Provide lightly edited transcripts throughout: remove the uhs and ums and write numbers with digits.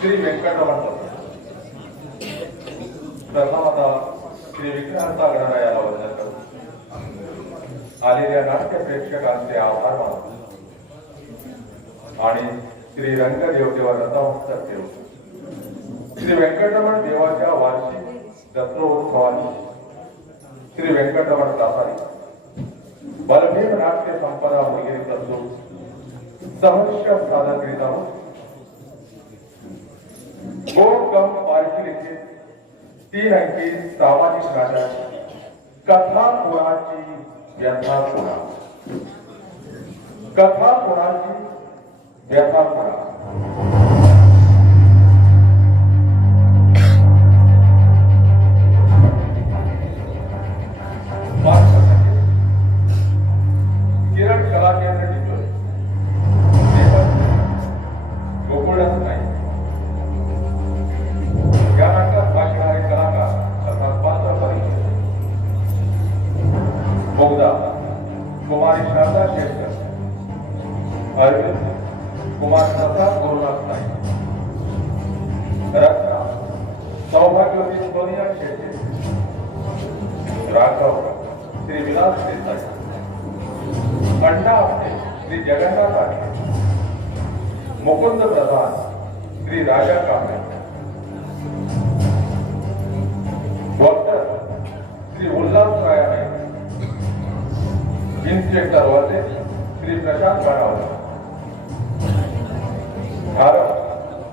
श्री व्यंकटरमण प्रथमतः श्री विक्रांता गणरायाला वंदन करतो। आलेल्या नाट्य प्रेक्षकांचे आभार मानतो आणि श्री रंगदेवतेवर नतमस्तक ठेवतो। श्री व्यंकटरमण देवाच्या वार्षिक दत्तोत्सवानी श्री व्यंकटरमण प्रासादिक बलभेद नाट्य संपदा वगैरे करतो सहर्ष सादर करीत आहोत। गोगम पारखी लिखित 3 अंकी सामाजिक नाटक कथा कोणाची व्यथा कोणा। कथा कोणाची व्यथा कोणा। किरण कला केंद्र टिटोळे गोकुळदास नाही या नाटकात भागणारे कलाकार अर्थात पात्र परिचय बोगदा कुमारी शारदा शेरकर, अरविंद कुमार प्रसाद गुरुनाथ नाईक, रत्ना सौभाग्यवती सोनिया शेट्टी, राघव श्री विलास देसाई, अण्णा आपटे श्री जगन्नाथ आठे, मुकुंद प्रधान श्री राजा कांबळे, डॉक्टर श्री उल्हास रायाने, इन्स्पेक्टर वर्धे श्री प्रशांत बाणावले, भारत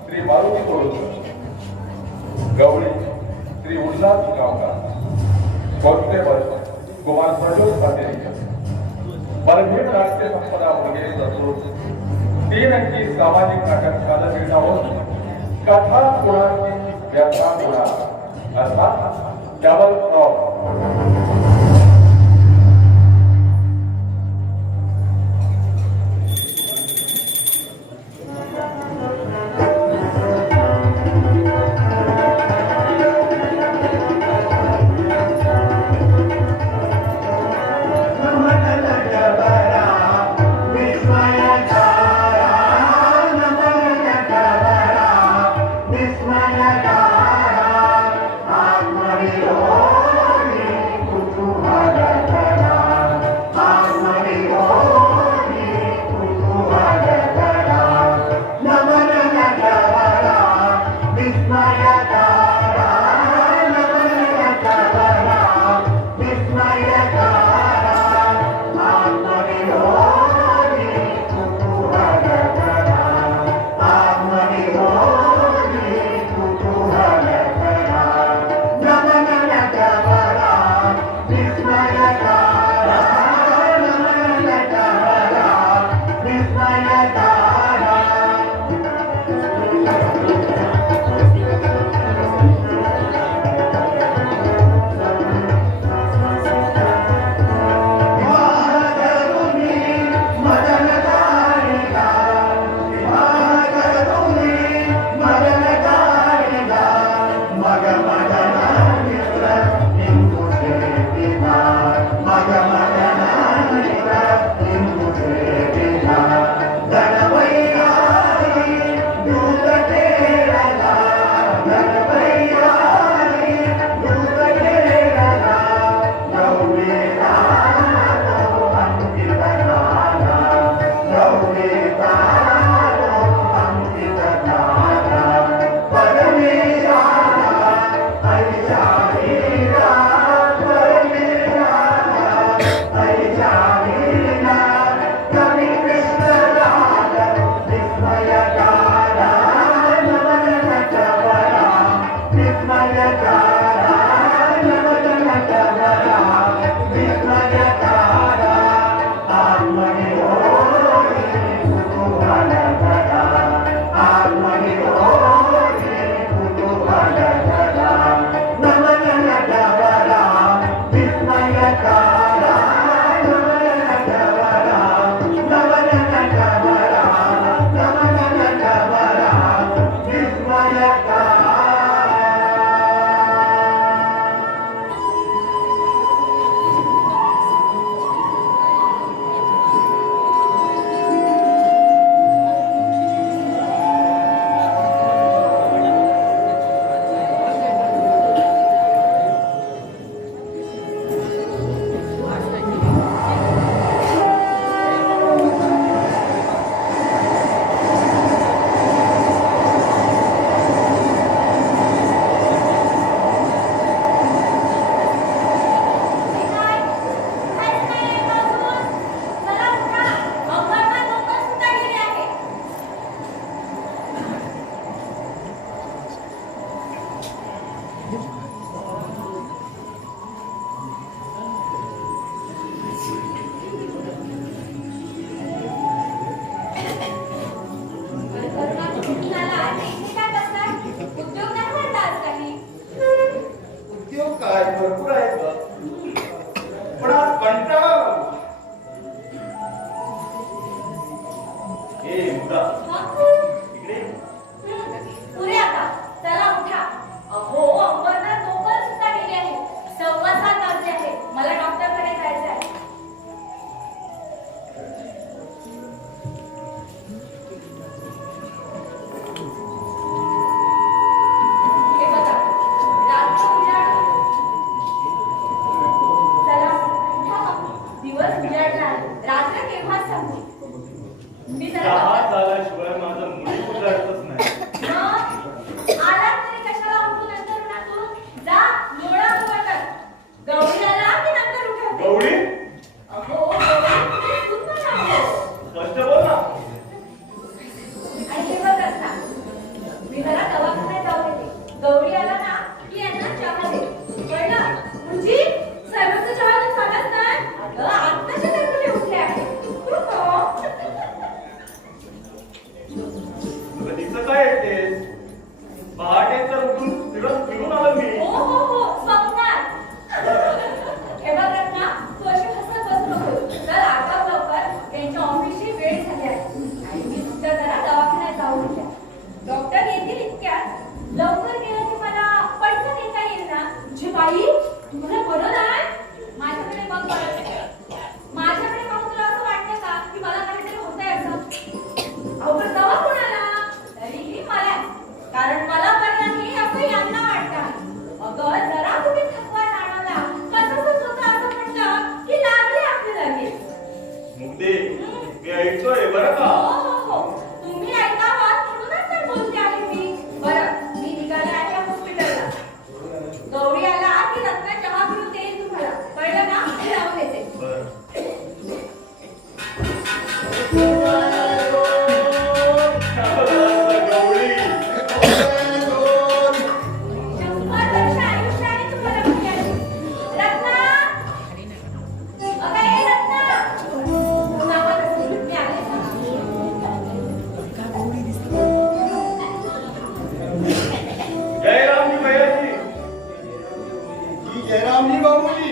श्री मारुती कोळुसकर, गवळी श्री उल्हास गावकर, कॉन्स्टेबल कुमार प्रज्योत पाटेकर, बलभेद नाट्य संपदा वगैरे करतो 3 अंकी सामाजिक नाटक सादर करीत आहोत। कथा कोणाची व्यथा कोणा अर्थात डबल फ्लॉप। Thank you. जरा दवाखान्यात जाऊन येते. गौरी आला ना की यांना चहा दे. कळलं? मुझी सर्वच चहा तर झालाच नाही. अगं आत्ताच तर तुझे उठले आहे. कधीच काय येतेस? पहाटे तर उठून फिरून आलो मी. हो हो हो स्वप्नात. हे बघ रत्ना, तू अशी हसत बसू नको. चल आटप लवकर, त्यांच्या ऑफिसची वेळ झाली आहे. आणि मी सुद्धा जरा दवाखान्यात जाऊन येते. डॉक्टर येतील इतक्यात. लवकर गेलं की मला पटकन येता येईल ना. जी बाई, तुम्हाला बरं नाही? माझ्याकडे बघ बरं. माझ्याकडे पाहून तुला असं वाटतं का की मला काहीतरी होतंय असं? अहो पण दवा कोणाला? तरीही मला. कारण मला बरं नाही असं यांना वाटतं. अगं जरा कुठे थकवा जाणवला, कसंच होतं असं म्हटलं की लागले आपले लगेच. मुग्धे, मी ऐकतोय बरं का? हो हो हो, तुम्ही ऐकावात म्हणूनच तर बोलते आहे मी. बरं, मी निघाले आहे हॉस्पिटलला. गौरी आला की रत्ना चहा करून देईल तुम्हाला. कळलं ना? मी जाऊन येते. बरं. गौरी. 100 वर्ष आयुष्य आहे तुम्हाला म्हटलं. रत्ना, अगं ए रत्ना, नावात असेल. मी आले ना. जयराम जी भैया जी. जी जयराम जी बाबू जी।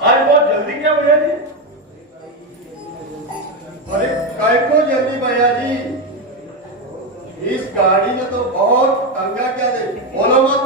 आज बहुत जल्दी क्या भैया जी? अरे काय को जल्दी भैया जी, इस गाड़ी ने तो बहुत तंगा क्या दे, बोलो मत।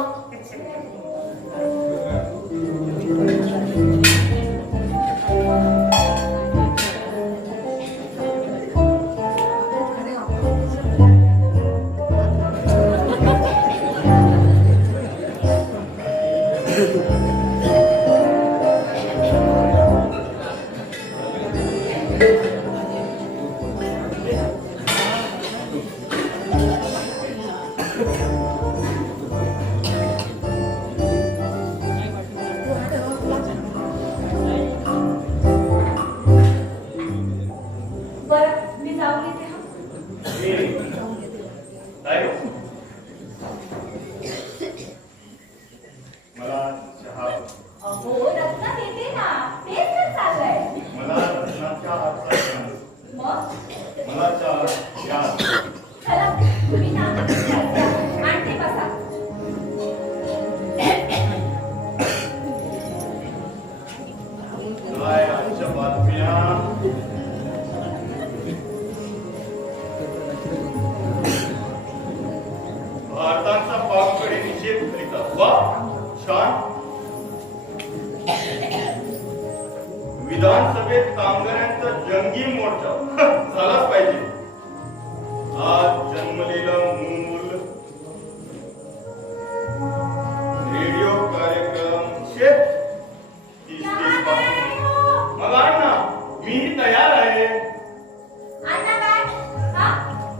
बरं, मी जाऊन येते हा. काय हो? मला चहा. अहो रत्ना देते ना, तेच तर चाललंय. मला रत्नाच्या हातचा चहा. मग मला चहा द्या. चला तुम्ही ना आणते बसा. काय आजच्या बातम्या? भारताचा पाककडे निषेध करीतात. वा छान. विधानसभेत कामगारांचा जंगी मोर्चा झालाच पाहिजे. आज जन्मलेलं मूल, रेडिओ कार्यक्रम, शेत मग आण ना, मी तयार आहे. आणा काय? हा?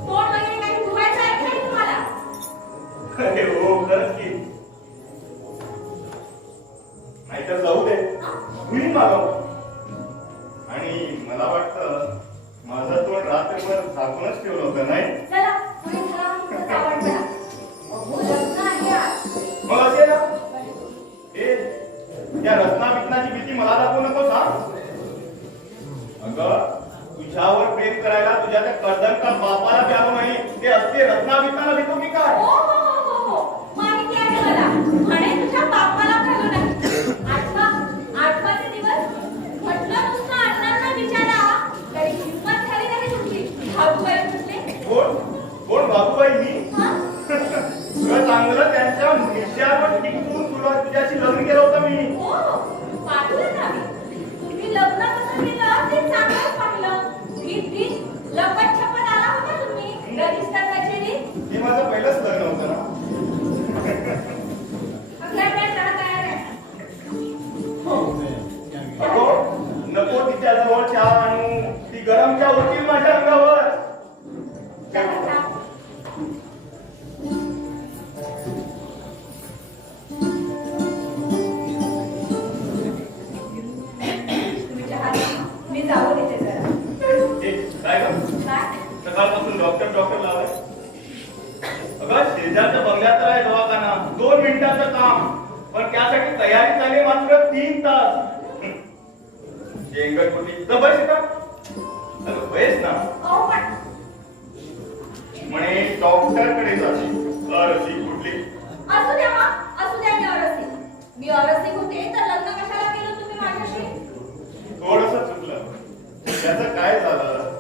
तोंड वगैरे काही धुवायचं आहे का नाही तुम्हाला? अरे हो, खरंच की. नाहीतर जाऊ दे, धुईन मागव. आणि मला वाटतं माझं तोंड रात्रभर झाकूनच ठेवलं होतं, नाही? चला पुढे चला, तुमचं आवड करा. अहो लग्न आहे आज. मग असे ना, ए त्या रत्ना विकनाची भीती मला दाखवू नको सांग. अगं तुझ्यावर प्रेम करायला तुझ्या त्या कर्दनका बापाला द्यावं नाही, ते असते रत्ना विकनाला देतो की काय? हो हो हो हो हो, माहिती आहे मला. म्हणे तुझ्या बापाला खालो नाही. आठवाचे दिवस म्हटलं नुसतं अण्णांना विचारा, तरी हिंमत झाली नाही तुमची. भाऊबाई म्हटले. कोण बाबूबाई? मी हा? तुला चांगलं त्यांच्या विषयावर टिकून तुझ्याशी लग्न केलं होतं मी. हो, पाहिलं ना मी. तुम्ही लग्न कसं केलं ते चांगलंच पाहिलं. भीत लपट छपट आला होता तुम्ही रजिस्टर कचेरी. हे माझं पहिलंच लग्न होतं ना. लग्नात जरा तयार आहे. अगो नको, तिच्या जवळ चहा आणू. ती गरम चहा होती माझ्या अंगावर. चला, चला. तुम्ही चहा घ्या. मी जाऊन येते जरा. ए, काय गं? काय? सकाळपासून डॉक्टर लावलाय. शेजारच्या बंगल्यात तर आहे दवाखाना, 2 मिनिटाचं काम, पण त्यासाठी तयारी झाली मात्र 3 तास. शेंगटकुटी तर बस का बस ना अहो पण म्हणे डॉक्टरकडे जाशी अरशी कुठली असू द्या मग, असू द्या. मी अरसिक होते तर लग्न कशाला केलं तुम्ही माझ्याशी? थोडस चुकलं. त्याचं काय झालं,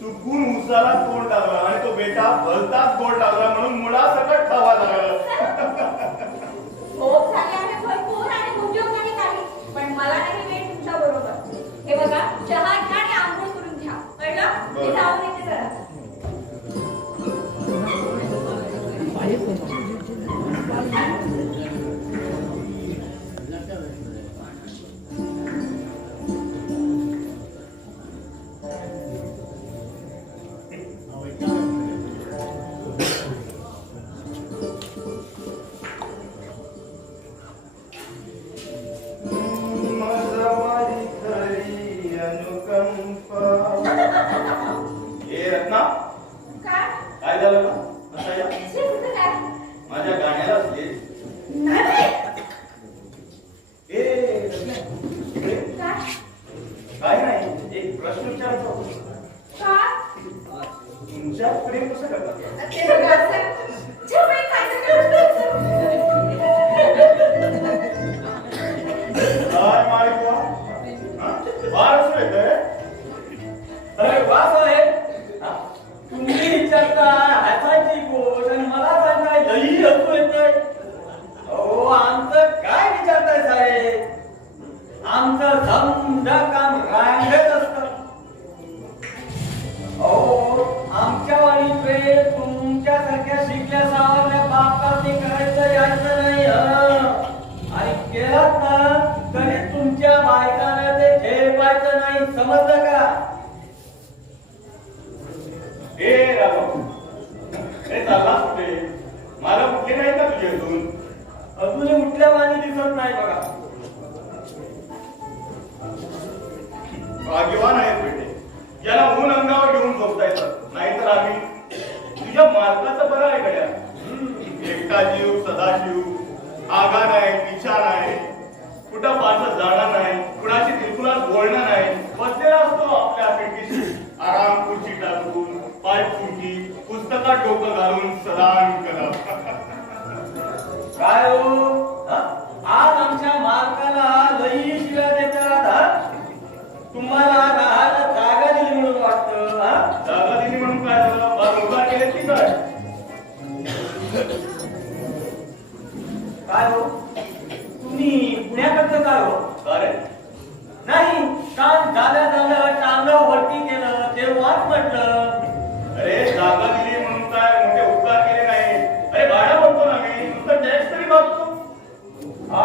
चुकून उसाला तोंड टाकलं आणि तो बेटा भलताच गोड टाकला म्हणून मुळासकट खावा लागला. झोप झाली आहे भरपूर आणि उद्योग नाही काही, पण मला नाही वेळ तुमच्या बरोबर. हे बघा, चहा घ्या आणि आंघोळ करून घ्या, कळलं? मी जाऊन येते जरा. हे रत्ना काय? काय झालं ना असं या हे कुठं काय? माझ्या गाण्याला असले नाही. काय? काय नाही, एक प्रश्न विचारायचा होता. का? तुमच्या प्रेम कसं करतात? ते बघा असं. जेवण खायचं का? काय मारिक बार असं येतंय. अरे वा साहेब, तुम्ही विचारता हसायची गोष्ट आणि मला सांगताय लई हसू येतंय. अहो आमचं काय विचारताय साहेब, आमचं समजा काम रांगत असतं. अहो आमच्या वाणी प्रेम तुमच्यासारख्या शिकल्या सावरल्या बापाने करायचं यायचं नाही. आणि केलात ना तरी तुमच्या बायकांना ते झेपायचं नाही, समजलं का? हे राघव, हे चालला कुठे? मला कुठे नाही का तुझे अजून? अजूनही उठल्या वाणी दिसत नाही बघा. भाग्यवान आहे बेटे, याला ऊन अंगावर घेऊन झोपता येतं. नाहीतर आम्ही तुझ्या मार्गाचं बरं आहे गड्या. एकटा जीव सदाशिव, आगा नाही, पिछा नाही, कुठं पासत जाणार नाही, कुणाची तिरकुलात बोलणार नाही, बसलेला असतो आपल्या खिडकीशी आराम खुर्ची टाकून, पाय फुंकी, पुस्तकात डोकं घालून सदान करा. काय हो आज आमच्या मालकाला लई शिव्या देतात. तुम्हाला राहायला जागा दिली म्हणून वाटतं. जागा दिली म्हणून काय झालं? बार उभा केले की काय? काय हो तुम्ही पुण्याकडचं काय हो? अरे नाही, काम झालं चांगलं वरती केलं तेव्हाच म्हटलं. अरे जागा दिली म्हणून काय मोठे उपकार केले नाही. अरे भाडा म्हणतो ना मी, नुसतं टॅक्स तरी बघतो. हा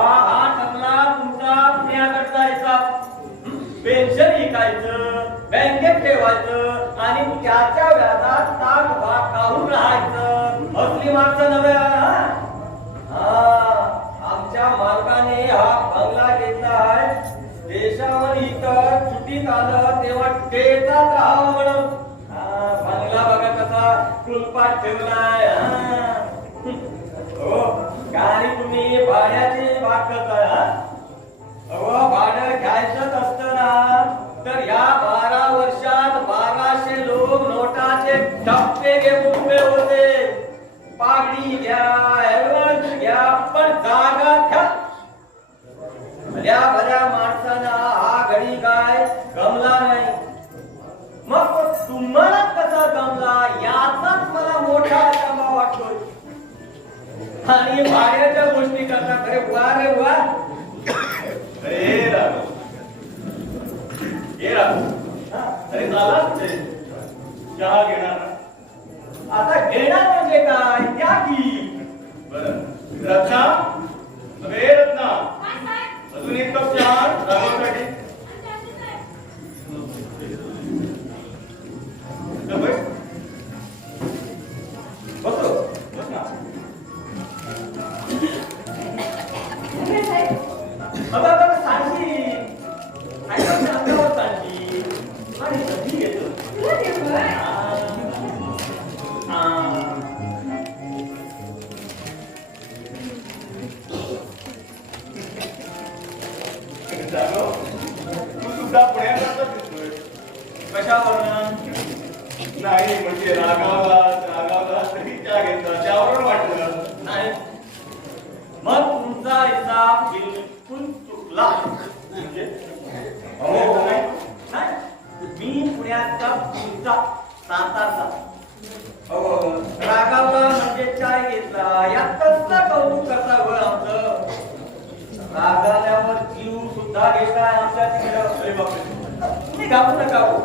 ठरला तुमचा पुण्याकडचा हिसाब. पेन्शन विकायचं, बँकेत ठेवायचं आणि त्याच्या व्याजात ताक भाग काढून राहायचं. असली माणसं नव्हे. आमच्या मालकाने हा बंगला घेतला आहे देशावर इतर सुट्टीत आलं तेव्हा टेचात राहावं म्हणून. बंगला बघा कसा कुलपात ठेवलाय. हो गाडी तुम्ही भाड्याची बात करताय. अहो भाडं घ्यायचंच असतं ना तर या 12 वर्षात 1200 लोक नोटाचे टप्पे घेऊन उभे होते. पागडी घ्या, ऍडव्हान्स घ्या, पण जागा घ्या. भल्या भल्या माणसाला हा घडी काय गमला नाही. मग तुम्हाला कसा गमला याचाच मला मोठा जमा वाटतोय. आणि भाड्याच्या गोष्टी करतात. अरे वा रे वा. अरे राघव, हे राघव, अरे झाला कुठे? चहा घेणार ना? आता घेणार म्हणजे काय द्या की. बरं रत्ना, अरे रत्ना, काय साहेब? अजून एक कप चहा राघवसाठी. तर बस. बसो, बस ना. अरे साहेब, बघा सांगशी आणि अंगावर सांगशी आणि कधी येतो. तुला देऊ काय? घाबरू नका हो.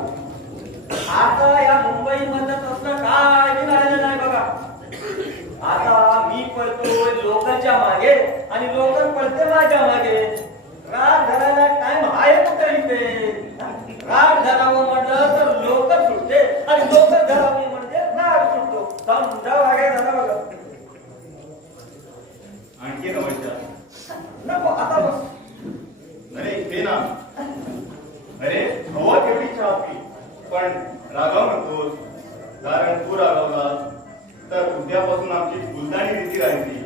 आता या मुंबईमधलं तसलं काय बी राहिलं नाही बघा. आता मी पळतोय लोकांच्या मागे आणि लोक पळते माझ्या मागे. राग धरायला टाइम आहे कुठे इथे. राग धरावं म्हटलं तर लोक सुटते आणि लोक धरावी म्हणजे राग सुटतो. समजा वागे झाला बघा. आणखी नवच्या नको आता बस. अरे ते ना, अरे हवा तेवढी चहा पी, पण रागाव नकोस. कारण तू रागावलास तर उद्यापासून आमची फुलदाणी रीती राहिली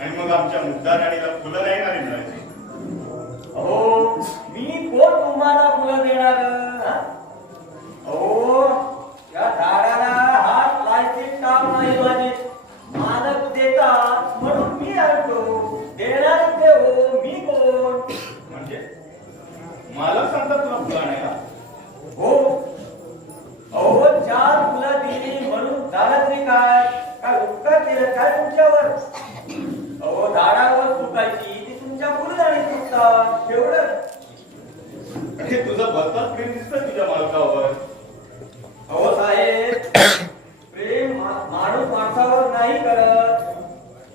आणि मग आमच्या मुद्दा राणीला फुलं नाही ना मिळायची. अहो मी कोण तुम्हाला फुलं देणार. अहो या झाडाला हात लायची काम नाही माझी. मालक देतात म्हणून मी आणतो. देणार ते हो, मी कोण. म्हणजे मालक सांगतात तुला फुलं आणायला. हो अहो 4 फुलं दिली म्हणून झालं तरी काय. काय उपकार केलं काय तुमच्यावर. अहो झाडावर सुकायची ती तुमच्या फुलदाणी सुकतात एवढं. अरे तुझं भलताच प्रेम दिसतं तुझ्या मालकावर. अहो साहेब प्रेम माणूस माणसावर नाही करत,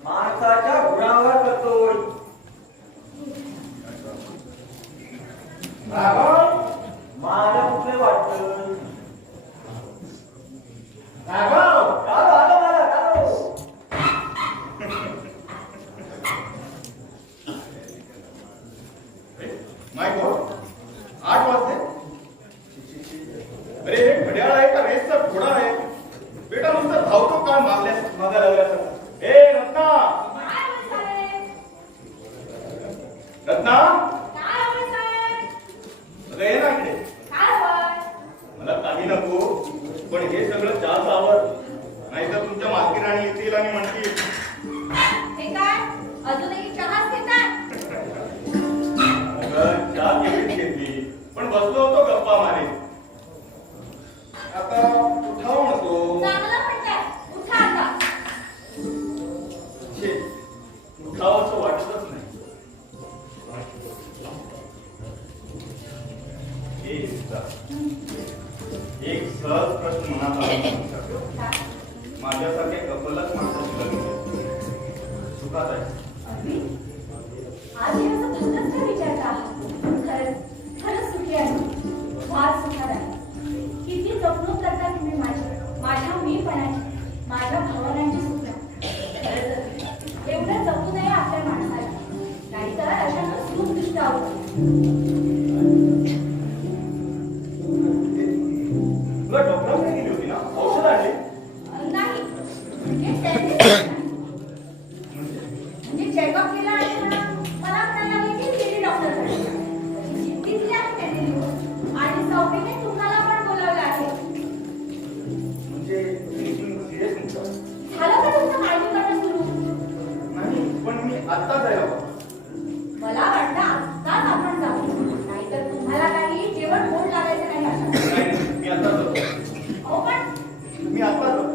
माणसाच्या गुणावर करतोय. मला कुठले वाटतं. आलो मला आलो. माय गॉड, 8 वाजले. अरे हे घड्याळ आहे का रेसचा घोडा आहे. बेटा नुसतं धावतो काय मागा लागल्यासारखं. ए रत्ना, काय होय साहेब? रत्ना, काय होय साहेब? अगं ये ना इकडे. काय होय? मला काही नको, पण हे सगळं चहाच आवड. नाहीतर तुमच्या मालकी राणी येतील आणि म्हणतील हे काय? अजूनही चहाच घेताय? अगं चहा केवढीच घेतली, पण बसलो होतो गप्पा मारीत. आता उठाव नको. चांगलं म्हणताय. उठा आता. छे, उठावं असं वाटतच नाही. एक सहज प्रश्न मनात आला. माझ्यासारखे कपलच माणसाची लग्न सुखात आहे. अगदी? आज हे असं भलतंच काय विचारता आहात? खरंच सुखी आहे. फार सुखात आहे. किती जपणूक करता तुम्ही माझ्या मीपणाची, माझ्या भावनांची सुद्धा. खरंच एवढं जपू नये आपल्या माणसाला. नाहीतर अशानं सुख दृष्ट आवडतं. तुला डॉक्टरांकडे गेली होती ना, औषध आणली? नाही म्हणजे त्यांनी म्हणजे चेकअप केला आणि मला म्हणायला लागले की लेडी डॉक्टरकडे. चिठ्ठी दिली आहे त्यांनी लिहून आणि चौकीने तुम्हाला पण बोलावलं आहे. म्हणजे सिरियस नव्हतं. झालं का तुमचं काळजी करणं सुरू? नाही, पण मी आत्ता जायला हवं. मला वाटतं आत्ताच आपण जाऊ. नाहीतर तुम्हाला काही जेवण गोड लागायचं नाही अशा. नाही, मी आता जातो. अहो पण मी आता जातो.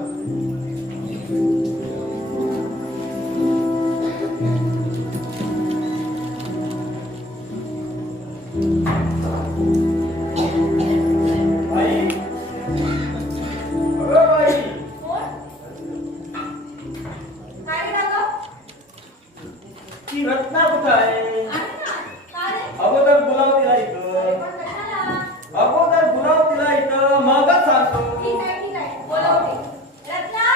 बाई अगं बाई. कोण? काय रे राघव? ती रत्ना कुठं आहे. आणि ना काय रे? अगोदर बोलाव तिला इथं. पण कशाला? अगोदर बोलाव तिला इथं मगच सांगतो. ठीक आहे बोलवते. रत्ना,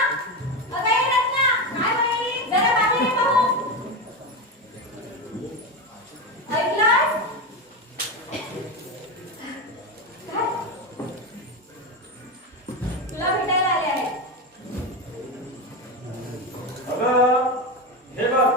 अगं ये रत्ना, काय बाई जरा बाहेर ये पाहू. ऐकलंस? काय? तुला भेटायला आले आहे. अगं हे बघ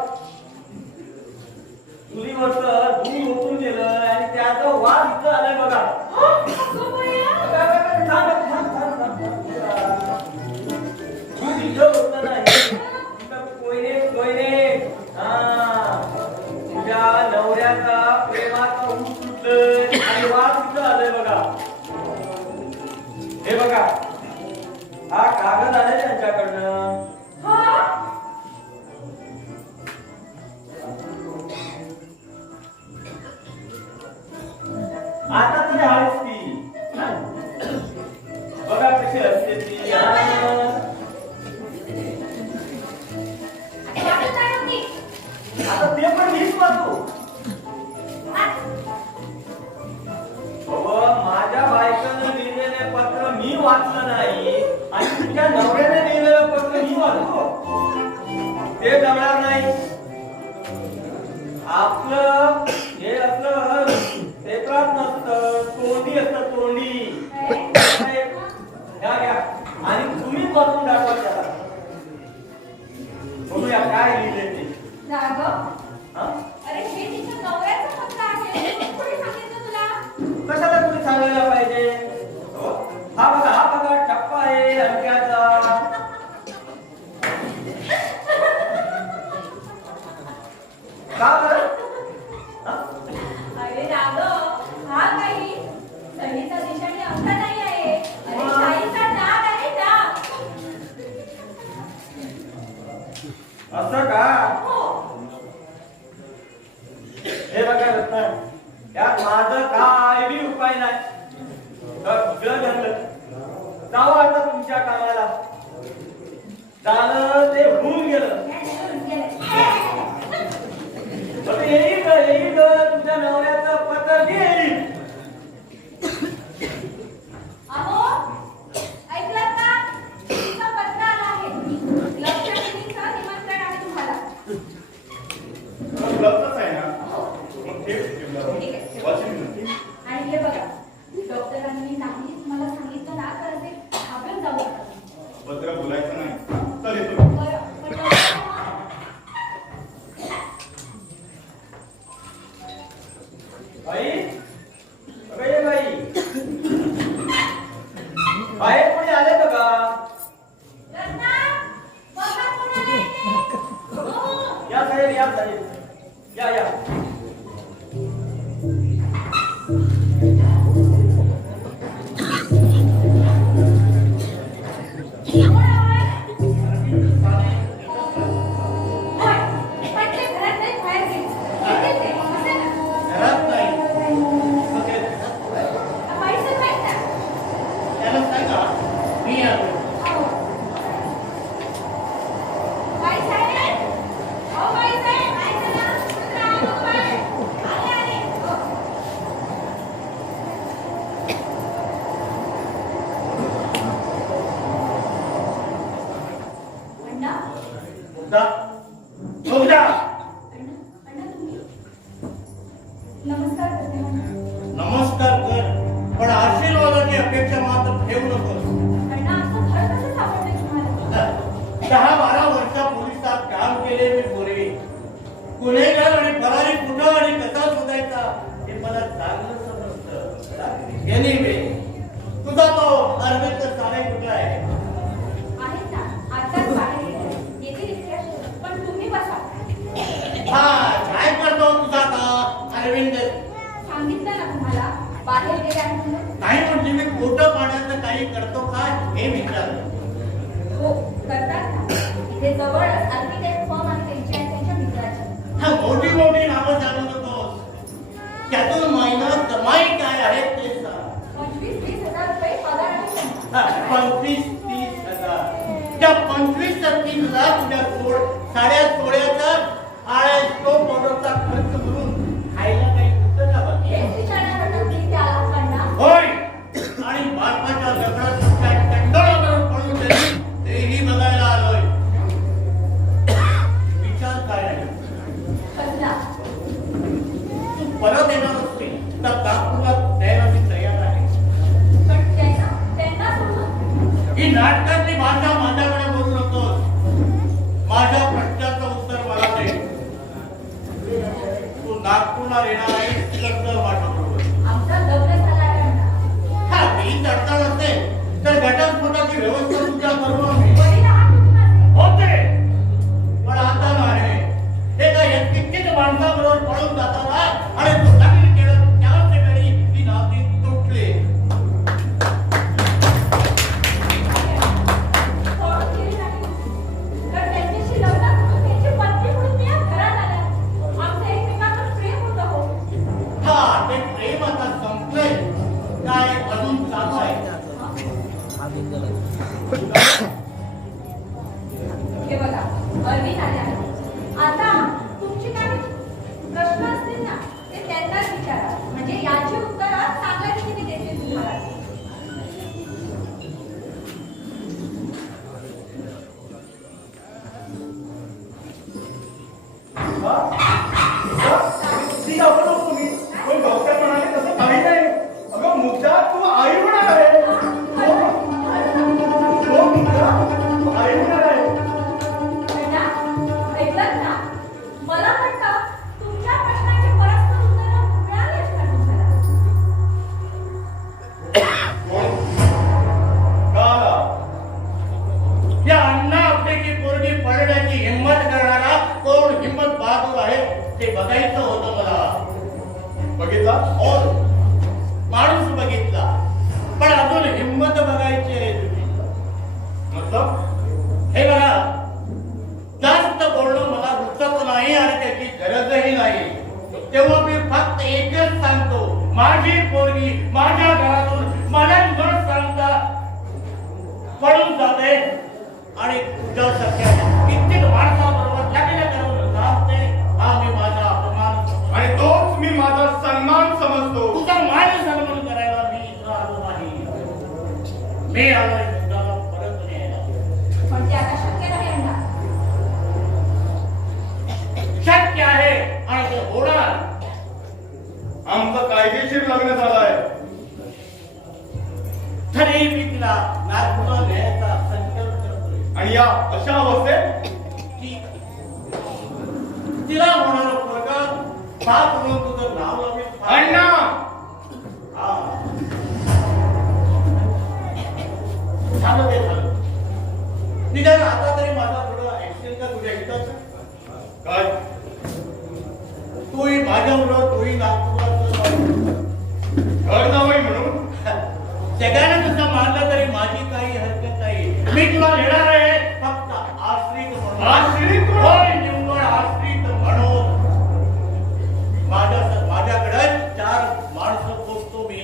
ते जमणार नाही. आपलं हे असलं पेपरात नसतं, तोंडी असतं, तोंडी. घ्या घ्या आणि तुम्ही बघून दाखवा त्याला. बघूया काय लिहिले ते. राघव, हा? अरे हे तिच्या नवऱ्याचं पत्र आहे. कोणी सांगितलं तुला? कशाला तुम्ही सांगायला पाहिजे? हो? हा बघा टप्पा आहे अंक्याचा. का बरं? हा? अरे राघव, हा काही सणीचा दिशाने अंक नाही आहे. अरे शाहीचा डाग आहे, डाग. असं का? हो. हे बघा रत्ना, यात माझं काय बी उपाय नाही. सगळं झालं. जावा आता तुमच्या कामाला. झालं ते होऊन गेलं. आता येईल तुमच्या नवऱ्याचं पत्र घेईल. अहो, ऐकलं का? तिचं पत्र आलं आहे. लक्षवेधीचं निमंत्रण आहे तुम्हाला. उपलब्धच आहे ना. हो. मग ते ठीक आहे. वाचून घ्या. आणि हे बघा, डॉक्टरांनी नाही मला सांगितलं ना तर ते घाबरून जाऊ नका. पत्र बोलायचं नाही. चल येतो. बरं, पण डॉक्टर- बाई, अगं बाई, बाहेर कोणी आले का? रत्ना, बघा कोण आलंय ते. हो. या साहेब. या. कोण आहे? होय, पण ते घरात नाही, बाहेर गेले. येतील ते, असे ना. घरात नाही. मग ते बाईचं काय ना? त्याला सांगा मी आलो. अहो. बाईसाहेब? अहो, बाईसाहेब, काय झालं? कुठं राहतो बाई? आले. हो. अण्णा? जा. झोप जा. अण्णा तुम्ही? नमस्कार करते अण्णा. नमस्कार कर, पण आशीर्वादाची अपेक्षा मात्र ठेवू नकोस. अण्णा, आमचं घर कसं सापडलं तुम्हाला? 10-12 वर्ष पोलिसात काम केले मी पूर्वी. गुन्हेगार आणि फरारी कुठं आणि कसा शोधायचा हे मला चांगलं समजतं. एनिवे, तुझा तो अरविंद साने कुठला आहे? आहेत ना, आत्ताच बाहेर गेले. येतील इतक्या शोध. पण तुम्ही बसा. हा, काय करतो तुझा आता अरविंद? सांगितलं ना तुम्हाला, बाहेर गेले आहे म्हणून. नाही म्हणजे मी पोटं पाण्याचं काही करतो का हे विचारलं. हो, करतात ना. इथे जवळच आर्किटेक्ट फर्म आणि त्यांच्या मित्राची. हा, मोठी नावं सांगू नकोस. त्यातून महिना कमाई काय आहे ते सांग. 25-30 हजार रुपये पगार आहे त्यांना. 25-30 हजार. त्या 25-30 हजार तुझ्या साड्या सोड्याचा आणि तो पावडरचा खर्च म्हणून खायला काही होतं का बघ? हेच विचारण्यासाठी तुम्ही त्या आलात अण्णा. होय. आणि बापाच्या लग्नात काय कंटाळा पडून तेही बघायला आलोय. विचार काय आहे? कसला? तू परत येणार असतील तर नागपुरात द्यायला मी तयार आहे. पण त्यांना सोडून ही नाटकातली भाषा माझ्याकडे बोलू नकोस. माझ्या प्रश्नाचं उत्तर मला दे. तू नागपूरला येणार आहे तर माझ्याबरोबर. आमचं लग्न झालं आहे अण्णा. हा, ही अडचण असेल तर घटस्फोटाची व्यवस्था तुझ्या करू आम्ही. वडील आहात तुम्ही माझे. होते, पण आता नाही. हे काय कित्येक माणसाबरोबर पळून जाताना आणि तू लग्न केलं त्याच वेळी ही नाती तुटली. सोडून गेली नाही. तर त्यांच्याशी लग्न करून त्यांची पत्नी म्हणून मी या घरात आल्या. आमचं एकमेकांवर प्रेम होतं हो. हा, ते प्रेम आता संपलंय काय अजून चालू आहे? हे बघा, अरविंद आले आहेत. आता तुमची काही प्रश्न असतील ना, ते त्यांनाच विचारा. म्हणजे याची उत्तरं चांगल्या रीतीने देतील तुम्हाला. हा? ती घाबरू नको तुम्ही. पण डॉक्टर म्हणाले तसं काही नाही. अगं मुग्धा, तू आई होणार आहे. हो मुग्धा, तू आई होणार आहे. बेटा, ऐकलंत ना? मला वाटतं तुमच्या प्रश्नाची परस्पर उत्तरं मिळाली असणार तुम्हाला. का आला? या अण्णा आपल्याची पोरगी पळण्याची हिंमत करणारा कोण हिंमत बहादूर आहे ते बघायचं होतं मला. बघितला? और माणूस बघितला, पण अजून हिंमत बघायची आहे तुझी. मतलब हे बघा, जास्त बोलणं मला रुचत नाही आणि त्याची गरजही नाही. तेव्हा मी फक्त एकच सांगतो, माझी पोरगी माझ्या घरातून मला न सांगता पळून जाते आणि तुझ्यासारख्या कित्येक माणसाबरोबर लग्न करून जाते. हा मी माझा अपमान समजतो. आणि तोच मी माझा सन्मान समजतो. तुझा मान सन्मान करायला मी इथं आलो नाही. मी आलोय तुझ्याला परत न्यायला. पण ते आता शक्य नाही अण्णा. शक्य आहे आणि ते होणार. आमचं कायदेशीर लग्न झालंय. तरी मी तिला नागपूरला न्यायचा संकल्प करतोय. आणि या अशा अवस्थेत की तिला होणार पोरगा सात म्हणून तुझं नाव लावेल. अण्णा, हा. झालं ते झालं. निदान आता तरी माझा थोडं ऍक्सिडेंट का तुझ्या इथंच. काय तोही माझ्या मुलं तोही नागपूरला घर जावई म्हणून जगाने तुझं मानलं तरी माझी काही हरकत नाही. मी तुला घेणार आहे फक्त आश्रित म्हणून. आश्रित म्हणून? होय, निव्वळ आश्रित म्हणून. माझ्याकडे 4 माणसं पोचतो मी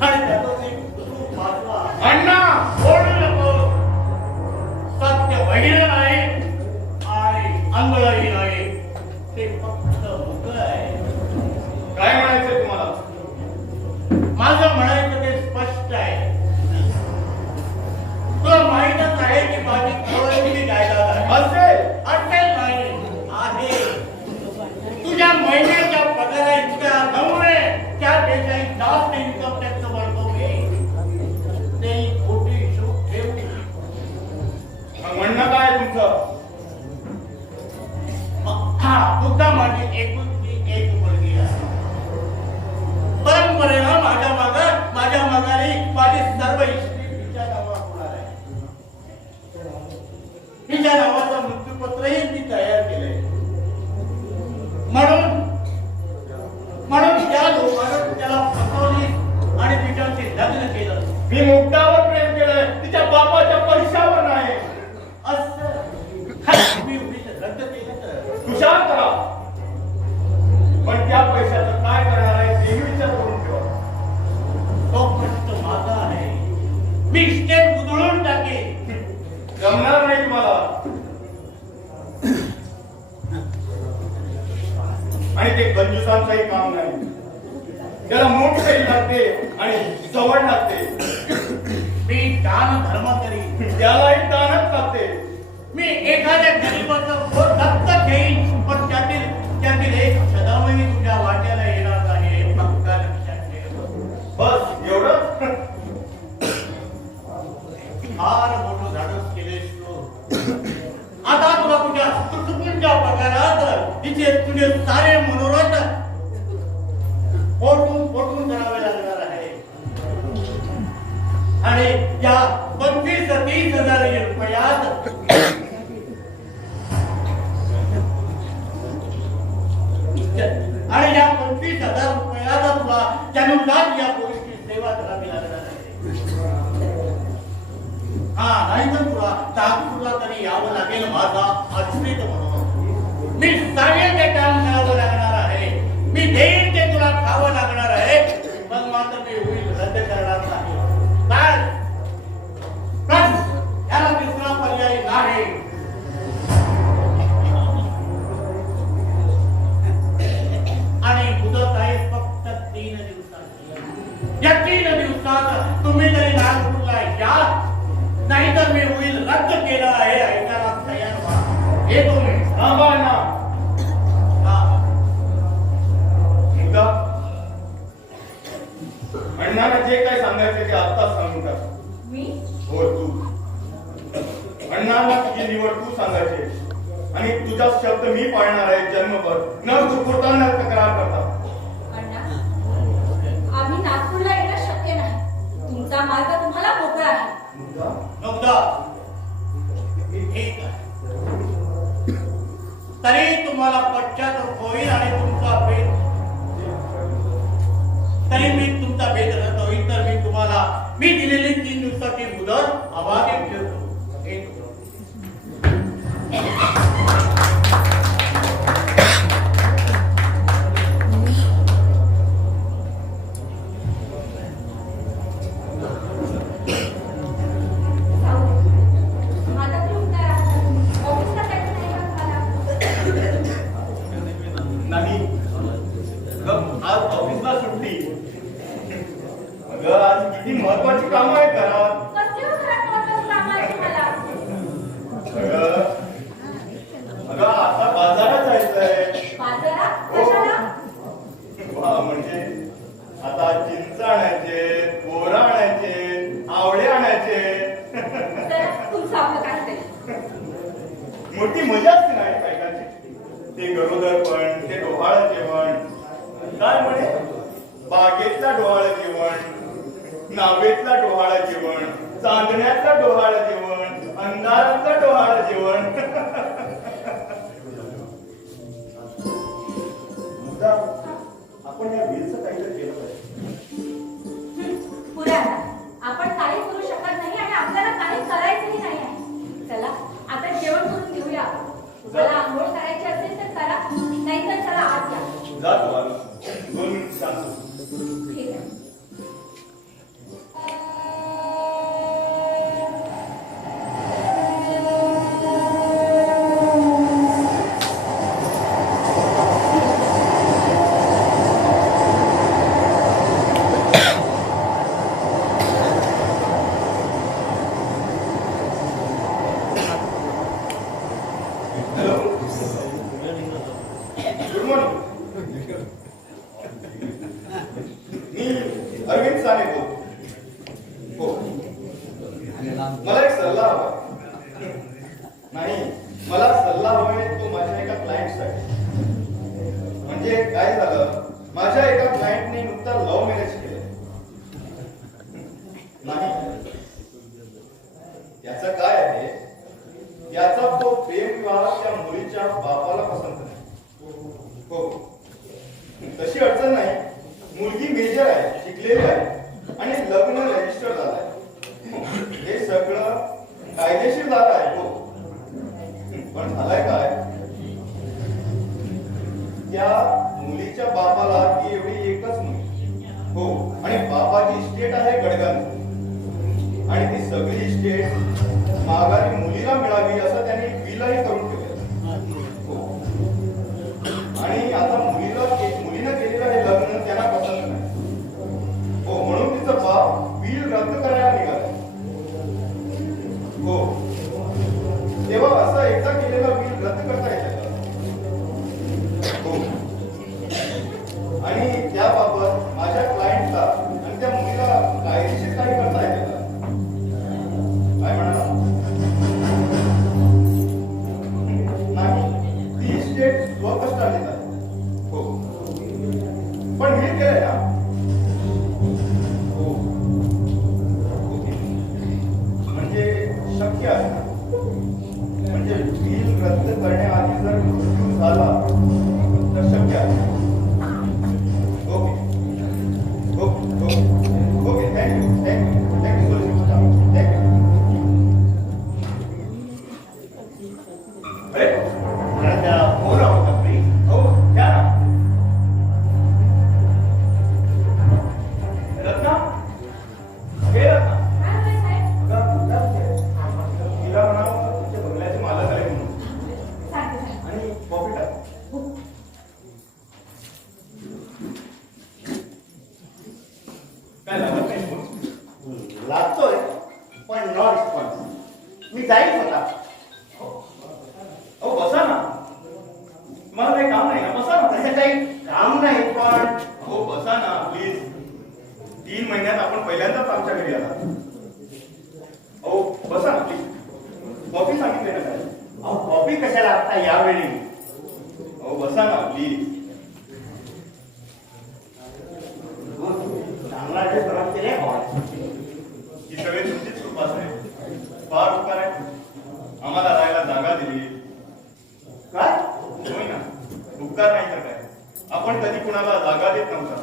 आणि त्यातच एक तू माझा. अण्णा, बोलू नको. सत्य बहिर नाही आणि अंगळही नाही. ते फक्त मुकलं आहे. काय म्हणायचंय तुम्हाला? माझं म्हणायचं ते स्पष्ट आहे. तुला माहीतच आहे की माझी कोणती जायदाद आहे. असेल असेल नाही आहे. तुझ्या महिन्याच्या पगारा इतक्या नमुने त्यापेक्षाही जास्त इन्कम टॅक्स भरतो मी. ते खोटी शोक ठेवू. मग म्हणणं काय आहे तुमचं? हा, तुझा माझी एकुलती एक मुलगी आहे. परंपरेनं माझ्या मागाने माझी सर्व हिस्ट्री तिच्या नावावर होणार आहे. तिच्या नावाचं मृत्यूपत्रही मी तयार केलंय. म्हणून त्या लोकांना त्याला फसवली आणि तिच्याशी लग्न केलं. मी मुक्तावर प्रेम केलंय, तिच्या बापाच्या पैशावर नाही. असं मी उभीच रद्द केलं तर तुषार करा, पण त्या पैशाचं काय करणार आहे ते विचार करून ठेवा. तो प्रश्न माझा आहे. मी स्टेट उधळून टाकेन. जमणार नाही तुम्हाला. आणि ते कंजूसांचंही काम नाही. त्याला मोठ काही लागते आणि सवड लागते. मी दान धर्म करी. त्यालाही दानच लागते. मी एखाद्या गरीबाचं पोट दत्तक घेईन, पण त्यातील एक सदामही तुझ्या वाट्याला येणार नाही. पक्का लक्षात ठेव. बस एवढं? फार मोठं धाडस केलेस तू. आता तुला तुझ्या पगारात तिचे तुझे सारे मनोरथ पोटून करावे लागणार आहे. आणि या 25-30 हजार रुपयात आणि या 25,000 रुपयात तुला त्यानुसार या पोलीसची सेवा करावी लागणार आहे. हा, नाही तर तुला नागपूरला तरी यावं लागेल माझा आश्रित म्हणून. मी सांगेन ते काम करावं लागणार आहे. मी देईन ते तुला खावं लागणार आहे. पण मात्र मी होईल रद्द करणार नाही. बस याला दुसरा पर्याय नाही. आणि मुदत आहे फक्त 3 दिवसात. या 3 दिवसात तुम्ही तरी नागपूरला या, नाहीतर मी होईल रद्द केलं आहे. ऐकायला तयार व्हा. येतो मी. थांबा ना. आणि तुझा शब्द मी पाळणार आहे जन्मभर, न चुकवता न तक्रार करता. अण्णा, आम्ही नागपूरला येणं शक्य नाही. तुमचा मार्ग तुम्हाला मोकळा आहे. नवदा ठीक आहे. तरी तुम्हाला पश्चाताप होईल आणि तुमचा भेद तरी मी तुमचा भेद रद्द होईल तर मी तुम्हाला मी दिलेली 3 दिवसाची मुदत अबाधित ठेवतो. आता तुम्ही उठणार आहात. ऑफिसला जायचं नाही का तुम्हाला? नाही अगं, आज ऑफिसला सुट्टी. अगं, आज किती महत्वाची कामं आहेत घरात. कसली हो घरात महत्त्वाची कामं आहेत तुम्हाला? अगं आता बाजारात जायचंय. बाजारात? कशाला? वा, म्हणजे आता चिंच आणायचे, बोरं आणायचे, आवळे आणायचे. तर तुमचं आपलं काहीतरी. मोठी मजा असते ना रे बायकांची. ते गरोदर पण, ते डोहाळ जेवण, काय म्हणे बागेतला डोहाळ जेवण, नावेतला डोहाळ जेवण, चांदण्यातला डोहाळ जेवण, अंधारातला डोहाळ जेवण. मुद्दा आपण या बिलचं काहीतरी केलं पाहिजे. पुरे आता. आपण काही करू शकत नाही आणि आपल्याला काही करायचंही नाही आहे. चला आता जेवण करून घेऊया. तुम्हाला आंघोळ करायची असेल तर करा, नाहीतर चला आत या. जा तुम्हाला 2 मिनिट सांगतो. ठीक आहे. Hello, good morning. मी अरविंद साने बोलतो. हो, मला एक सल्ला हवा. नाही, मला सल्ला हवाय तो माझ्या एका क्लायंटसाठी. म्हणजे काय झालं, माझ्या एका क्लायंटने नुकता लव्ह मॅरेज केलं. नाही, याचं काय आहे, याचा तो प्रेम विवाह त्या मुलीच्या बापाला पसंत नाही. हो, तशी अडचण नाही. मुलगी मेजर आहे, शिकलेली आहे आणि लग्न रजिस्टर झालंय. हे सगळं कायदेशीर झालं आहे. हो, पण झालंय काय, त्या मुलीच्या बापाला ती एवढी एकच मुलगी. हो, आणि बापाची इस्टेट आहे गडगन आणि ती सगळी इस्टेट माघारी मुलीला मिळावी असं त्यांनी विलही करून ठेवलं. हो, आणि आता मुलीनं केलेलं हे लग्न त्यांना पसंत नाही. हो, म्हणून तिचं बाप विल रद्द करायला निघाला. हो, तेव्हा असं एकदा केलेलं विल रद्द करता येतं. हो, आणि त्याबाबत माझ्या क्लायंटला आणि त्या मुलीला कायदेशीर काही करता येतं. काय म्हणाला? नाही, ती इस्टेट स्वकष्टाने आहे. हो, पण मी केलंय ना. हो, ओके, म्हणजे शक्य आहे ना. म्हणजे बिल रद्द करण्याआधी जर मृत्यू झाला तर शक्य आहे. Okay okay okay okay, thank you solicitor, thank you. अरे फोन होता प्लीज. हो, घ्या ना. रत्ना, हे रत्ना, काय होय साहेब? तिला म्हणावं तुमच्या बंगल्याचे मालक आले म्हणून. सांगते साहेब. आणि कॉफी टाक. काय लागत नाही फोन? लागतोय पण नॉट रिस्पॉन्स. मी जाईल होता. अहो बसा ना, तुम्हाला काही काम नाही ना, बसा ना. तसं काही काम नाही पण हो बसा ना प्लीज. 3 महिन्यात आपण पहिल्यांदाच आमच्या घरी आला. अहो बसा ना प्लीज. कॉफी सांगितली ना काय? अहो कॉफी कशाला आता यावेळी? अहो बसा ना प्लीज. चांगला ड्रेस प्रवास केले ही सगळी तुमचीच कृपा आहे. फार उपकार आहे. आम्हाला राहायला जागा दिली. काय? होय ना, उपकार नाही तर काय. आपण कधी कुणाला जागा देत नव्हता.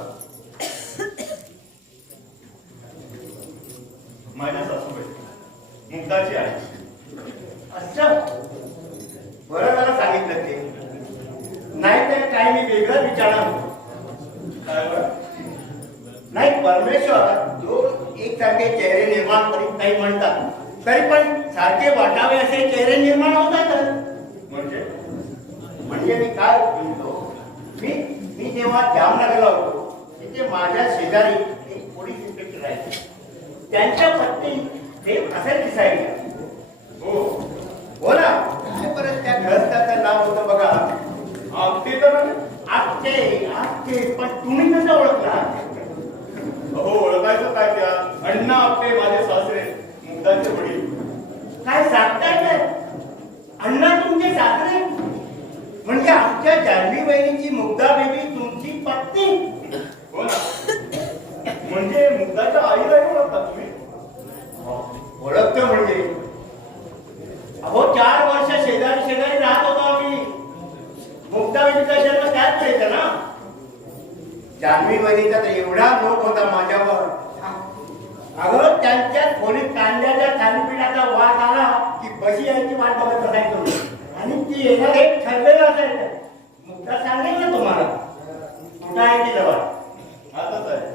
माझ्या सासूबाई मुक्ताची आई. अच्छा, बरं झालं सांगितलं ते. नाही तर काय मी वेगळं विचारणार होतो. काय बरं? नाही, परमेश्वर जो एकसारखे चेहरे निर्माण करीत नाही म्हणतात, तरी पण सारखे वाटावे असे चेहरे निर्माण होतातच. म्हणजे मी काय म्हणतो, मी जेव्हा जामनगरला होतो तिथे माझ्या शेजारी एक पोलीस इन्स्पेक्टर आहे. त्यांच्या पत्नी हे असे दिसायचे. हो ना. काय परत त्या गृहस्थाचं नाव होतं बघा, आपटे तर नाही? आपटे. पण तुम्ही कसं ओळखला? हो, ओळखायचं काय त्या? अण्णा आपटे माझे सासरे, मुक्ताचे वडील. काय सांगताय काय? अण्णा तुमचे सासरे? म्हणजे आमच्या जान्हवी बहिणीची मुग्धा बेबी तुमची पत्नी? हो ना. म्हणजे मुक्ताच्या आईलाही ओळखता तुम्ही? ओळखतो म्हणजे? अहो 4 वर्ष शेजारी राहत होतो आम्ही. मुग्धा बेबीचा जन्म त्याच व्हायचा ना. जान्हवी बहिणीचा तर एवढा लोक होता माझ्यावर. अगं त्यांच्या खोलीत कांद्याच्या थालीपीठाचा वास आला की बशी यायची वाट बघत बसायचो. आणि ती येणार एक ठरलेलं असायचं. मुग्धा सांगेल ना तुम्हाला. कुठं आहे ती जवळ? आताच आहे.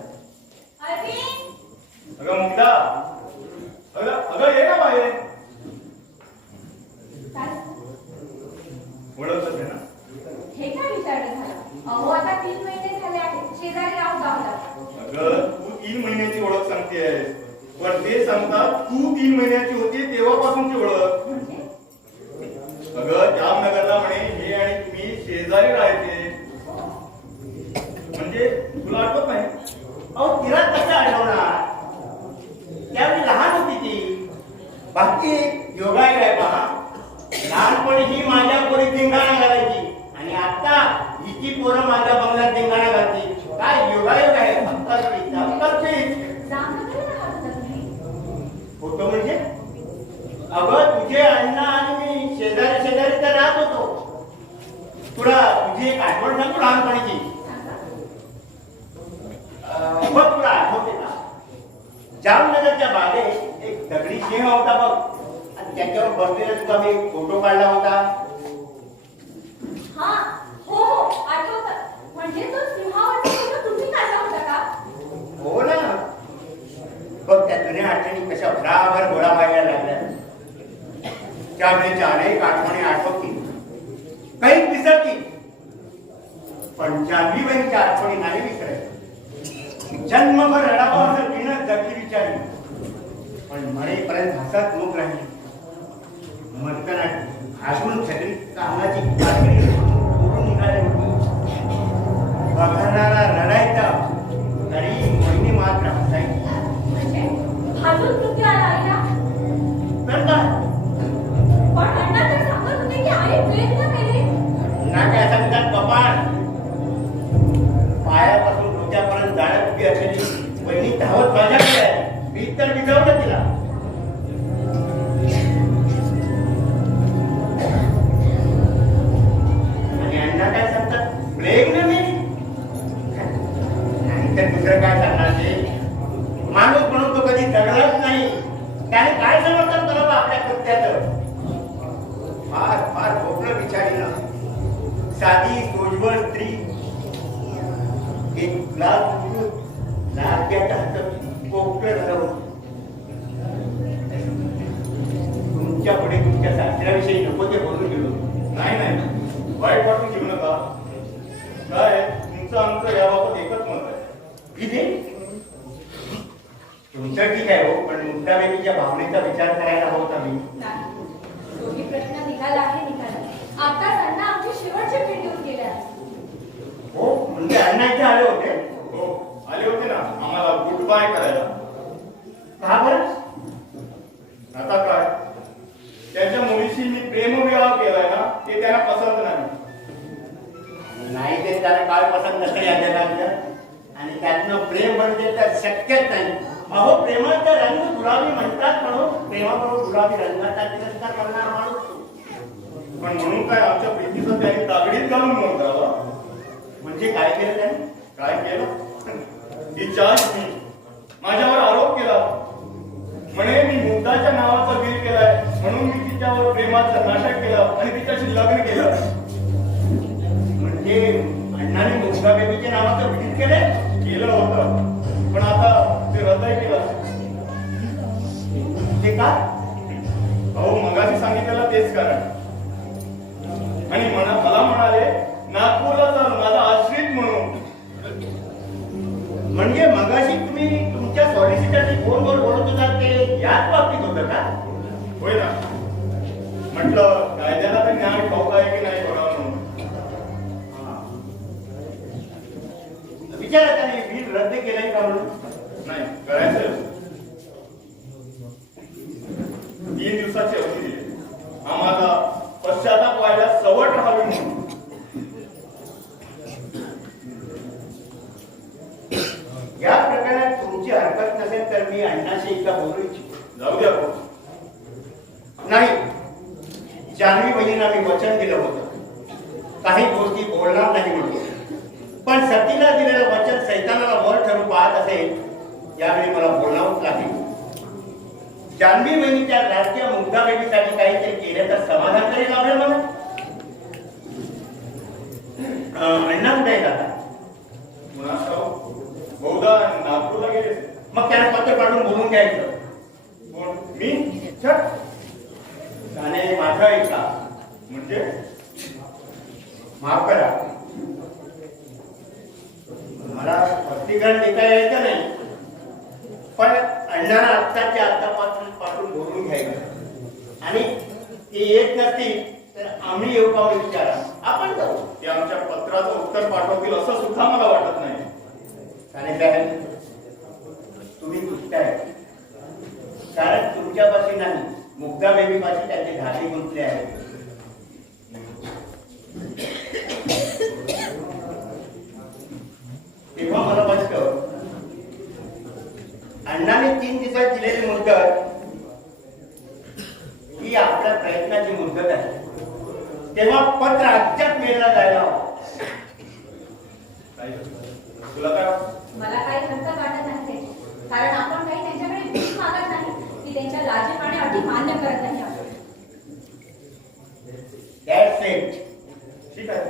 अरविंद, अगं मुक्ता, अगं ये ना बाहेर. काय? ओळखत आहे ना? हे काय विचारणं झालं? अहो आता 3 महिने झाले आहेत शेजारी राहून गावाला. अगं तू 3 महिन्याची ओळख सांगतेस, पण ते सांगतात तू 3 महिन्याची होती तेव्हापासूनची ओळख. म्हणजे अगं जामनगरला म्हणे हे आणि तुम्ही शेजारी राहायचे. म्हणजे तुला आठवत नाही? अहो तिला कसं आठवणार? त्यावेळी लहान होती ती. बाकी योगायोग आहे पहा. लहानपणी ही माझ्या पोरी धिंगाणा घालायची आणि आता हिची पोरं माझ्या बंगल्यात धिंगाणा घालती. काय योगायोग आहे? हक्काची जामनगरला राहत होता तुम्ही? होतो म्हणजे? अगं तुझे अण्णा आणि मी शेजारी तर राहत होतो. तुझी एक आठवण सांगतो लहानपणीची. सांगा. बघ तुला आठवते का? जामनगरच्या बागेत एक दगडी सिंह होता बघ, आणि त्याच्यावर बसलेला तुझा मी फोटो काढला होता. हा, हो आठवतं. म्हणजे तो सिंहावरचा फोटो तुम्ही काढला होता का? हो ना. बघ त्या जुन्या आठवणी कशा भराभर गोळा व्हायला लागल्या. त्यावेळेच्या अनेक आठवणी आठवतील, काही विसरतील, पण जान्हवी बहिणीच्या आठवणी नाही विसरायच्या. जन्मभर रडापासून तिनं जगली बिचारी, पण मरेपर्यंत हसत मुख राहिली. मरताना अजून सगळी कामाची कागडी सोडून निघाली होती. बघणारा रडायचा तरी बहिणी मात्र हसायची. म्हणजे अजून मृत्यू आला आईला? तर काय? पण अण्णा तर सांगत होते की आई प्रयत्न केले. ना काय सांगतात कपाळ. पायापासून डोक्यापर्यंत जाण्यात उभी असलेली बहिणी धावत माझ्याकडे आहे. मी तर विजवलं तिला. आणि अण्णा काय सांगतात? प्रेग्नंट नाही. नाहीतर दुसरं काय सांगणार ते? माणूस म्हणून तो कधी जगलाच नाही. त्याने काय समर्थन करावं आपल्या कृत्याचं? फार फार भोगलं बिचारी ना. साधी सोजवळ स्त्री, एक लाडक्याच्या हातात कोकळं झालं होतं. तुमच्या पुढे तुमच्या सासऱ्याविषयी नको ते बोलून गेलो. नाही, वाईट वाटून घेऊ नका. काय तुमचं आमचं याबाबत एकच मत आहे. किती? तुमचं ठीक आहे हो, पण मुद्दा बेबीच्या भावनेचा विचार करायला हवा आम्ही. नाही, तोही प्रश्न निघाला. आता अण्णा आमची शेवटची भेट देऊन गेले आहे. हो, म्हणजे अण्णा इथे आले होते? हो, आले होते ना आम्हाला गुड बाय करायला. का बरं? आता काय, त्यांच्या मुलीशी मी प्रेमविवाह केलाय ना, ते त्यांना पसंत नाही. नाही ते त्याला काय पसंत नसेल या जगात आणि त्यातनं प्रेम बनते तर शक्यच नाही. अहो प्रेमाचा रंग गुलाबी म्हणतात म्हणून प्रेमाबरोबर गुलाबी रंगाचा तिरस्कार करणार माणूस तो. पण म्हणून काय आमच्या प्रीतीचं त्यांनी तागडीत घालून मोल करावा. म्हणजे काय केलं त्याने? काय केलं? तिच्याशी माझ्यावर आरोप केला. म्हणे मी मुद्दाच्या नावाचा बिल केलाय म्हणून मी तिच्यावर प्रेमाचा नाटक केलं आणि तिच्याशी लग्न केलं. म्हणजे अण्णाने मुद्दा बेबीच्या नावाचं विधीत केलं होतं पण आता ते रद्द केलं. ते का? अहो मगाशी सांगितलेलं तेच कारण. आणि मला म्हणाले नागपूरला चल माझा आश्रित म्हणून. म्हणजे मगाशी तुम्ही तुमच्या सॉलिसिटरशी फोनवर बोलत होता ते याच बाबतीत होतं का? होय ना. म्हटलं कायद्याला तर न्याय ठाऊक आहे की नाही बघा म्हणून. विचारा त्याने बिल रद्द केलंय का म्हणून? नाही करायचं. 3 दिवसाची अवधी दिली. आम्हाला पश्चाताप व्हायला सवड राहावी म्हणून. या प्रकरणात तुमची हरकत नसेल तर मी अण्णाशी एकदा बोलू इच्छितो. जाऊ द्या भाऊ. नाही, जान्हवी बहिणीला मी वचन दिलं होतं काही गोष्टी बोलणार नाही म्हणून. पण सतीला दिलेलं वचन सैतानाला वर ठरू पाहत असेल यावेळी मला बोलावंच लागेल. जान्हवी बहिणीच्या राजकीय मुद्दा बेबीसाठी काहीतरी केलं तर समाधान तरी लाभेल म्हणून. अण्णा कुठे आहेत आता? बहुधा नागपूरला गेले. मग त्याला पत्र पाठवून बोलून घ्यायचं. कोण? मी? त्याने माझं ऐका. म्हणजे माफ करा, मला स्पष्टीकरण देता यायचं नाही. पण अण्णांना आत्ताच्या आत्ता पाठवून बोलून घ्यायचं. आणि ते येत नसतील तर आम्ही येऊ का विचारा. आपण जाऊ. ते आमच्या पत्राचं उत्तर पाठवतील असं सुद्धा मला वाटत नाही. आणि साहेब तुम्ही चुकताय. कारण तुमच्यापाशी नाही मुग्धा बेबीपाशी त्याचे धागे गुंतले आहेत. तेव्हा मला वाटतं अण्णाने 3 दिवसात दिलेली मुदत ही आपल्या प्रयत्नाची मुदत आहे. तेव्हा पत्र आजच्याच मेलला जायला हवं. तुला काय वाटतं? मला काही हरकत वाटत नाही. कारण आपण काही त्यांच्याकडे भीक मागत नाही की त्यांच्या लाजेपाने अटी मान्य करत नाही आपण. That's it. ठीक आहे.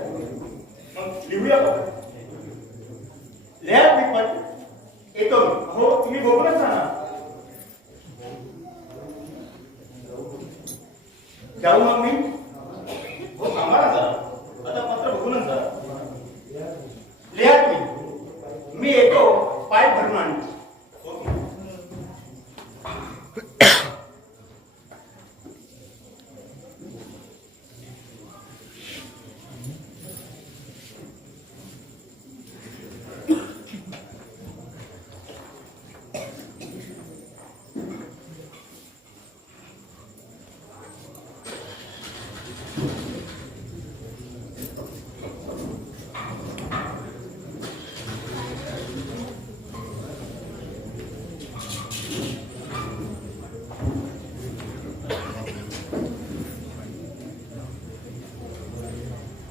मग लिहूया का? लिहा मी पण येतो. हो तुम्ही बघूनच जाणार. जाऊ मग मी. हो आम्हाला जा. आता पत्र बघूनच जा. लिहा तुम्ही. मी येतो. पाय भरून आणतो. ओके.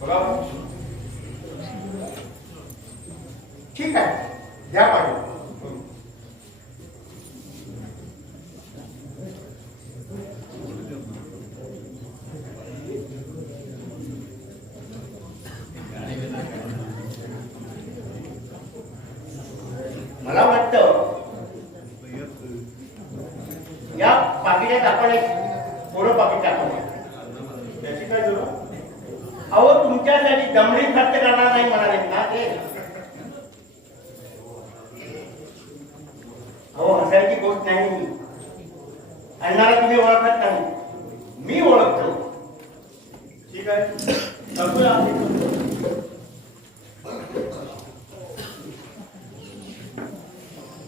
बघा. ठीक आहे. द्या पाठवून. मला वाटतं या पाकिटात आपण एक मोठं पाकिट टाकूया. त्याची काय जरूर? अहो तुमच्यासाठी दमडी खर्च करणार नाही म्हणाले ना ते. अहो हसायची गोष्ट नाही. अण्णाला तुम्ही ओळखत नाही, मी ओळखतो. ठीक आहे. टाकूया.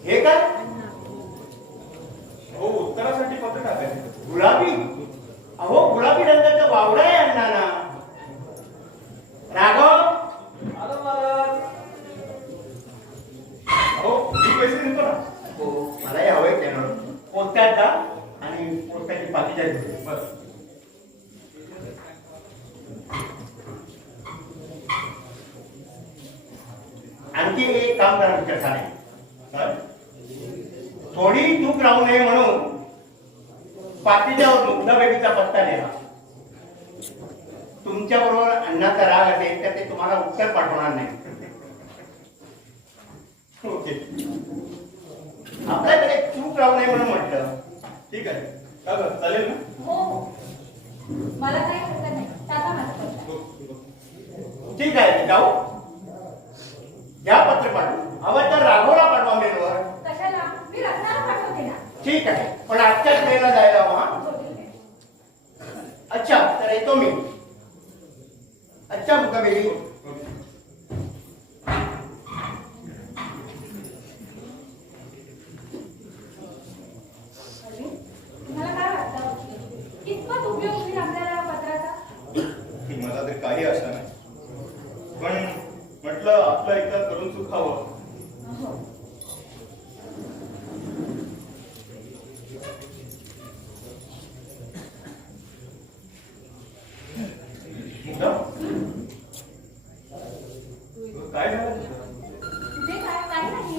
हे काय? हो उत्तरासाठी पत्र टाकायचं. गुलाबी? अहो गुलाबी रंगाचा वावडा आहे अण्णांना. आणखी एक काम करा मिस्टर ठाणे. काय? थोडी चूक राहू नये म्हणून पाठीच्यावर मुद्दाबेबीचा पत्ता लिहा. तुमच्या बरोबर अण्णाचा राग असेल तर ते तुम्हाला उत्तर पाठवणार नाही. ओके आपल्याकडे चूक राहू नये म्हणून म्हटलं. ठीक आहे का गं? चालेल ना? हो मला काही हरकत नाही टाका माझा पैसा. हो, हो. ठीक आहे जाऊ. घ्या पत्र पाठवून. हवं तर राघवला पाठवा मेलवर. कशाला मी रत्नाला पाठवते ना. ठीक आहे पण आजच्याच वेळेला जायला हवा. हो, ठीक आहे. अच्छा तर येतो मी. अच्छा मुद्दाबेबी. अरविंद, तुम्हाला काय वाटतं कितपत उपयोग होईल आपल्याला या पत्राचा? मला तर काही आशा नाही पण म्हटलं आपलं एकदा करून चुकावं. हो. मुद्दा काय झालं? तुझे काय काही नाही.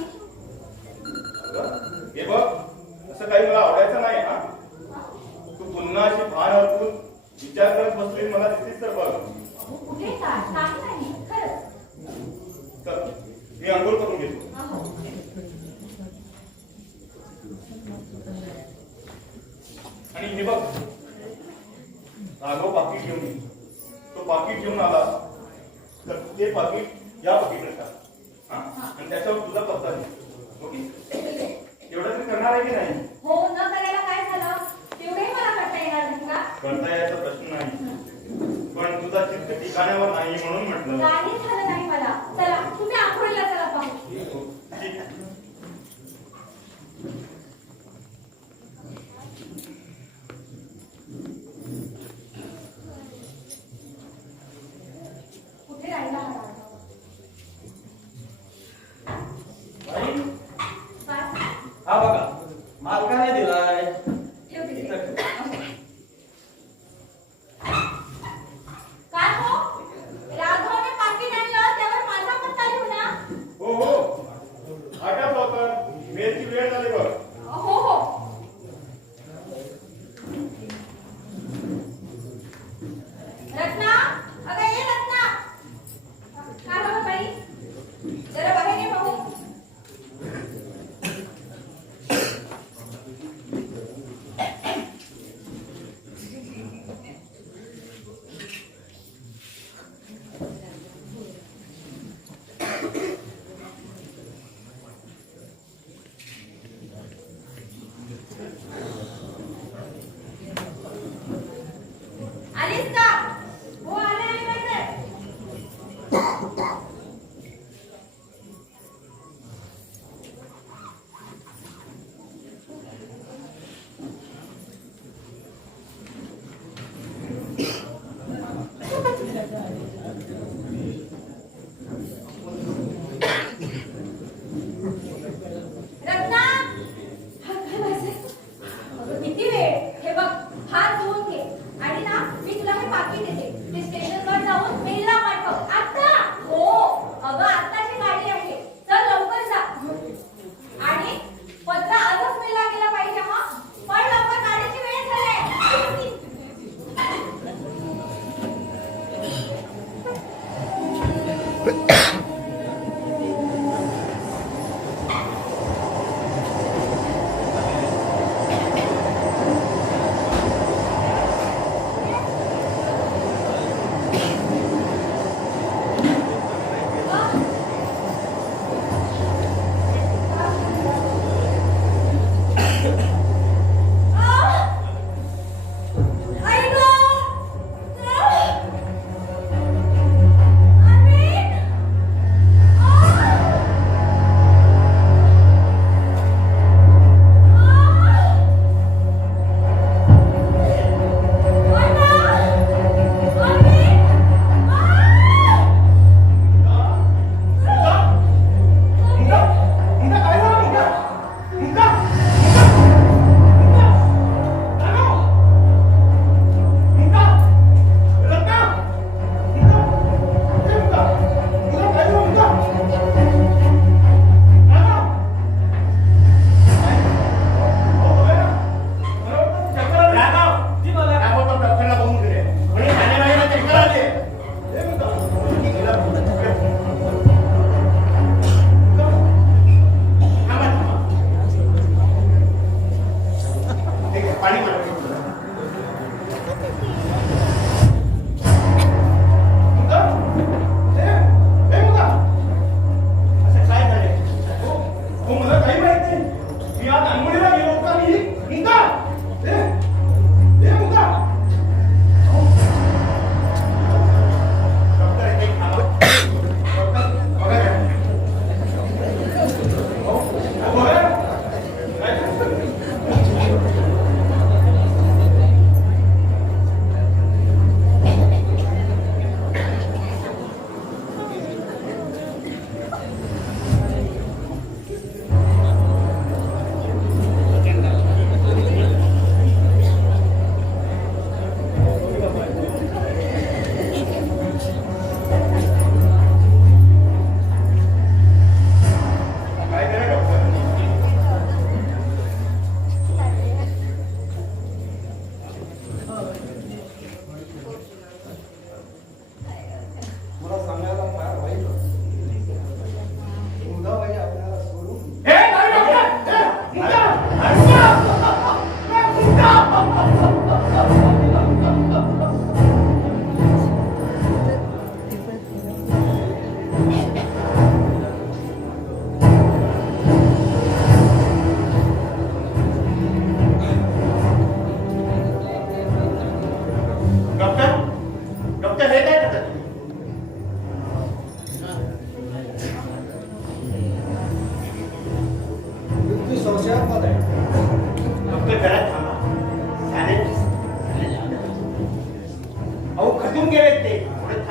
अगं, हे बघ असं काही मला आवडायचं नाही हा. तू पुन्हा अशी भान हरपून विचार करत बसली मला दिसतीस तर बघ. अहो, कुठे काय काही नाही खरंच. तर मी अंघोळ करून घेतो. अहो. आणि हे बघ राघव पाकिट घेऊन ये. तो पाकिट घेऊन आला तर ते पाकिट या पाकिटला टाक हा? आणि त्याच्यावर तुझा पत्ता दे. ओके एवढं तरी करणार आहे की नाही? हो न करायला काय झालं तेवढेही मला करता येणार नाही का? करता यायचा प्रश्न नाही पण तुझा चित्त ठिकाण्यावर नाही म्हणून म्हटलं. काही झालं नाही मला. चला तुम्ही आंघोळीला चला पाहू. ठीक आहे. कुठे राहिला हा राघव? बाई, काय? हा बघा मालकाने दिलाय. ठेव तिथे. काय हो राघवने पाकिट आणलं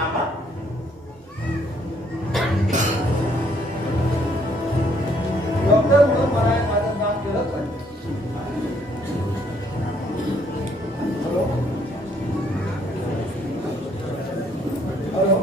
थांबा. डॉक्टर म्हणून मला माझं काम केलंच पाहिजे. Hello hello